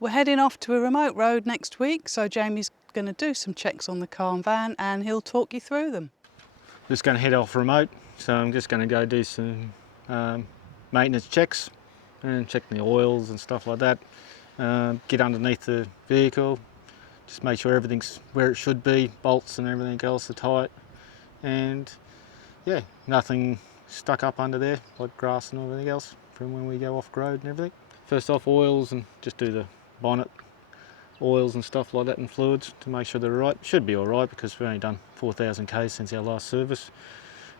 We're heading off to a remote road next week, so Jamie's going to do some checks on the Caravan and he'll talk you through them. Just going to head off remote, so I'm just going to go do some maintenance checks and check the oils and stuff like that. Get underneath the vehicle, just make sure everything's where it should be, bolts and everything else are tight, and yeah, nothing stuck up under there like grass and everything else from when we go off road and everything. First off, oils, and just do the bonnet oils and stuff like that and fluids to make sure they're right. Should be alright because we've only done 4,000 k's since our last service,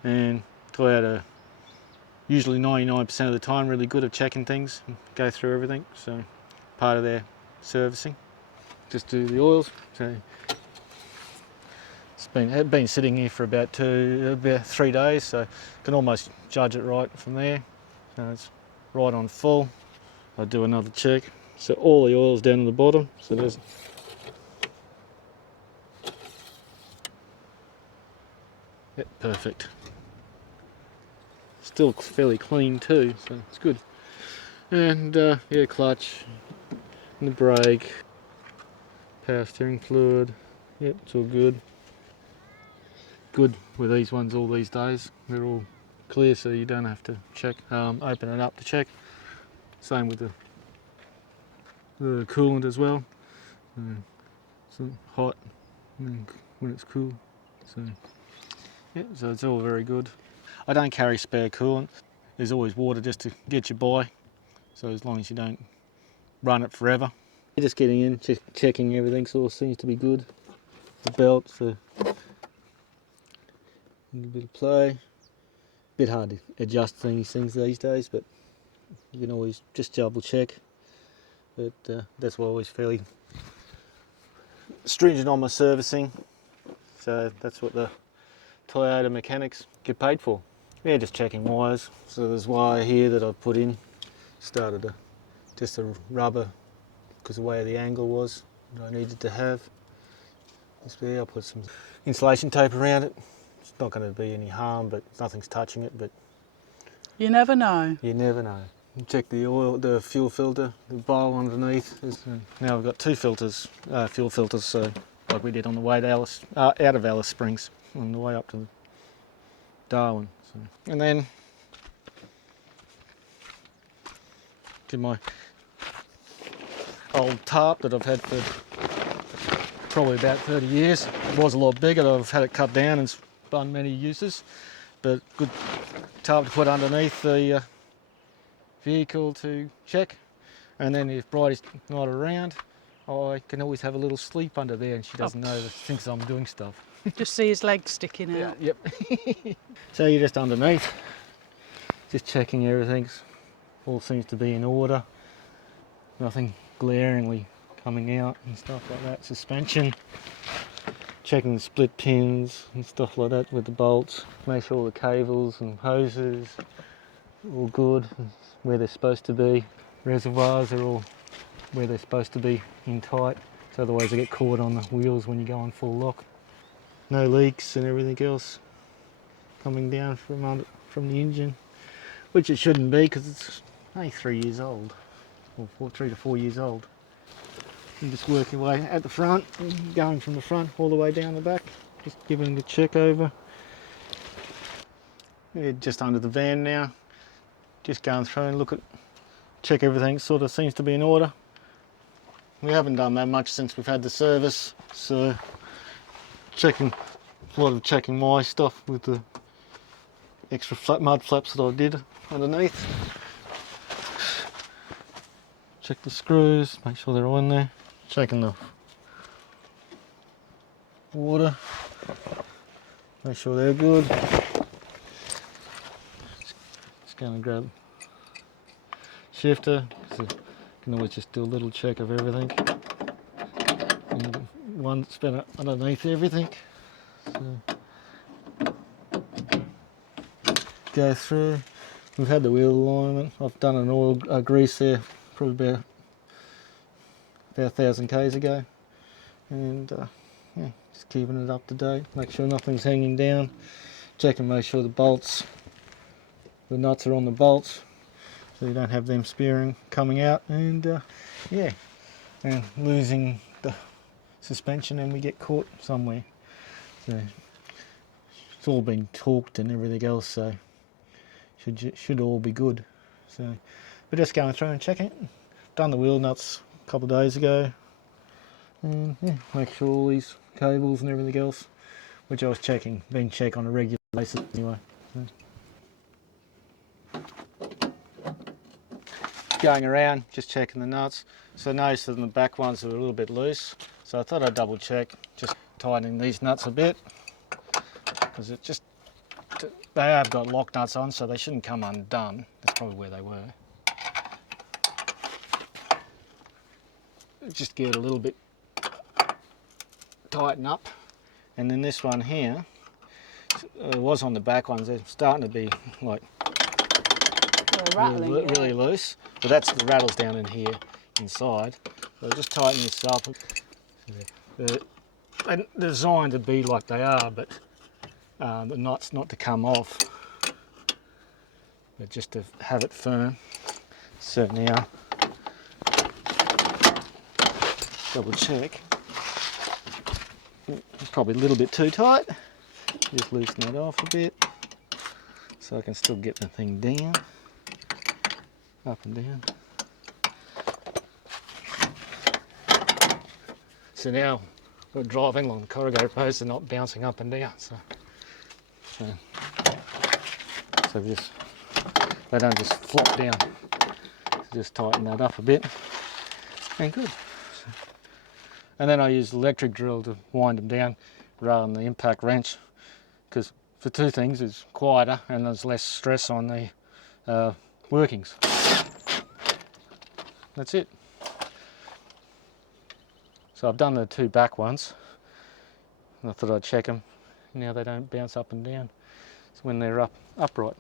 and Toyota usually 99% of the time really good at checking things and go through everything, so part of their servicing. Just do the oils. So it's been sitting here for about 3 days, so can almost judge it right from there. So it's right on full. I'll do another check. So all the oil's down at the bottom. So there's perfect. Still fairly clean too, so it's good. And yeah, clutch and the brake, power steering fluid. Yep, it's all good. Good with these ones all these days. They're all clear, so you don't have to check. Open it up to check. Same with the coolant as well. It's hot when it's cool. So yeah, so it's all very good. I don't carry spare coolant. There's always water just to get you by. So as long as you don't run it forever. You're just getting in, checking everything, so all seems to be good. The belt, so a bit of play. Bit hard to adjust things these days, but you can always just double check. But that's why I'm always fairly stringent on my servicing. So that's what the Toyota mechanics get paid for. Yeah, just checking wires. So there's wire here that I've put in. Started just a rubber because the way the angle was that I needed to have. I'll put some insulation tape around it. It's not going to be any harm, but nothing's touching it. But You never know. you never know. Check the oil, the fuel filter, the bowl underneath. Now I've got two filters, fuel filters, so like we did on the way to Alice, out of Alice Springs on the way up to Darwin. So. And then to my old tarp that I've had for probably about 30 years. It was a lot bigger. I've had it cut down and spun many uses, but good tarp to put underneath the vehicle to check. And then if Bridie's not around, I can always have a little sleep under there, and she doesn't know that thinks I'm doing stuff. Just see his legs sticking out. Yeah, yep. So you're just underneath, just checking everything. All seems to be in order. Nothing glaringly coming out and stuff like that. Suspension. Checking the split pins and stuff like that with the bolts. Make sure all the cables and hoses are all good, where they're supposed to be. Reservoirs are all where they're supposed to be in tight, so otherwise they get caught on the wheels when you go on full lock. No leaks and everything else coming down from the engine, which it shouldn't be because it's only 3 years old, or 3 to 4 years old. I'm just working away at the front, going from the front all the way down the back, just giving it a check over. Yeah, just under the van now, just going through and check everything sort of seems to be in order. We haven't done that much since we've had the service, so a lot of checking my stuff with the extra mud flaps that I did underneath. Check the screws, make sure they're all in there. Checking the water, make sure they're good. Just going to grab shifter, so you can always just do a little check of everything. And one spin underneath everything. So go through. We've had the wheel alignment. I've done an oil grease there probably about 1,000 k's ago, and yeah, just keeping it up to date. Make sure nothing's hanging down. Check and make sure the nuts are on the bolts, so you don't have them spearing coming out. And yeah, and losing the suspension and we get caught somewhere. So it's all been torqued and everything else, so should all be good. So we're just going through and checking it. Done the wheel nuts a couple of days ago, and yeah, make sure all these cables and everything else, which I was been checked on a regular basis anyway. So. Going around, just checking the nuts. So I noticed that the back ones are a little bit loose, so I thought I'd double check, just tightening these nuts a bit, because they have got lock nuts on, so they shouldn't come undone. That's probably where they were. Just give it a little bit tighten up, and then this one here, it was on the back ones, they're starting to be like rattling, really loose, but that's the rattles down in here inside. So just tighten this up. They're designed to be like they are, but the nuts not to come off, but just to have it firm. So now double check. Probably a little bit too tight. Just loosen that off a bit so I can still get the thing down, up and down. So now we're driving along the corrugated posts and not bouncing up and down. So just they don't just flop down. So just tighten that up a bit, and good. And then I use the electric drill to wind them down rather than the impact wrench, because for two things, it's quieter and there's less stress on the workings. That's it. So I've done the two back ones, and I thought I'd check them. Now they don't bounce up and down. It's when they're upright,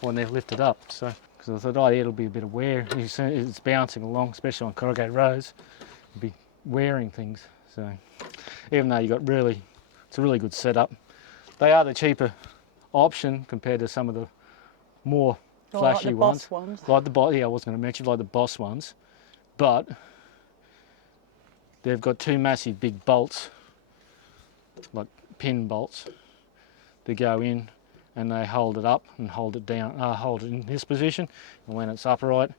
when they're lifted up. So, because I thought, oh yeah, it'll be a bit of wear. It's bouncing along, especially on corrugated roads, it'll be wearing things. So, even though it's a really good setup. They are the cheaper option compared to some of the more flashy like the ones. Boss ones. Like the I was going to mention like the Boss ones, but they've got two massive big bolts, like pin bolts, that go in, and they hold it up and hold it down, hold it in this position, and when it's upright,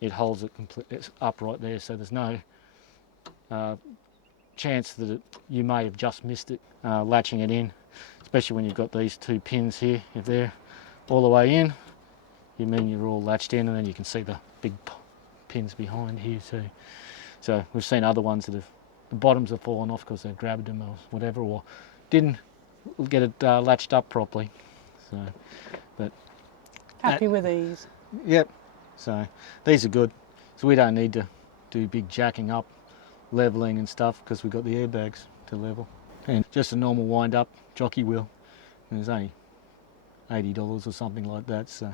it holds it it's upright there. So there's no chance that you may have just missed it latching it in, especially when you've got these two pins here. If they're all the way in, you mean you're all latched in, and then you can see the big pins behind here too. So we've seen other ones that the bottoms have fallen off because they've grabbed them or whatever, or didn't get it latched up properly. So, but happy with these. Yep. So these are good. So we don't need to do big jacking up, leveling and stuff, because we've got the airbags to level. And just a normal wind up jockey wheel. And there's only $80 or something like that. So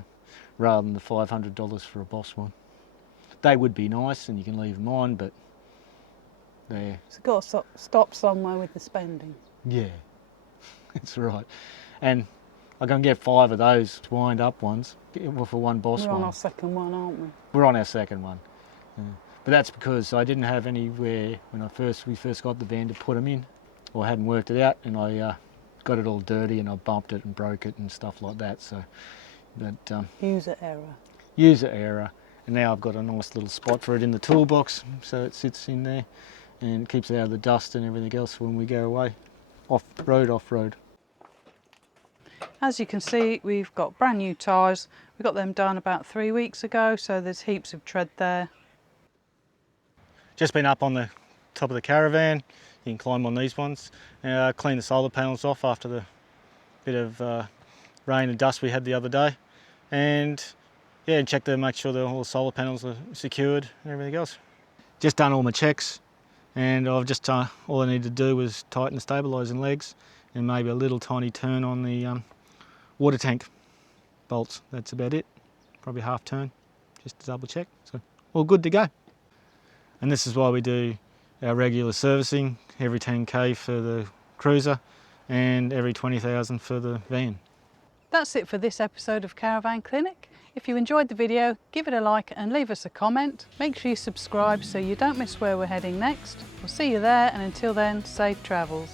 rather than the $500 for a Boss one. They would be nice and you can leave them on, but they're... It's got to stop somewhere with the spending. Yeah, that's right. And I can get 5 of those wind up ones for one Boss one. We're on our second one, aren't we? We're on our second one. Yeah. But that's because I didn't have anywhere when we first got the van to put them in, or I hadn't worked it out, and I got it all dirty and I bumped it and broke it and stuff like that. So, but user error. User error. And now I've got a nice little spot for it in the toolbox, so it sits in there and it keeps it out of the dust and everything else when we go away, off road. As you can see, we've got brand new tyres. We got them done about 3 weeks ago, so there's heaps of tread there. Just been up on the top of the caravan. You can climb on these ones. Clean the solar panels off after the bit of rain and dust we had the other day, and yeah, check to make sure that all the solar panels are secured and everything else. Just done all my checks, and I've just all I need to do was tighten the stabilising legs and maybe a little tiny turn on the water tank bolts. That's about it. Probably half turn, just to double check. So all good to go. And this is why we do our regular servicing every 10k for the cruiser and every 20,000 for the van. That's it for this episode of Caravan Clinic. If you enjoyed the video, give it a like and leave us a comment. Make sure you subscribe so you don't miss where we're heading next. We'll see you there, and until then, safe travels.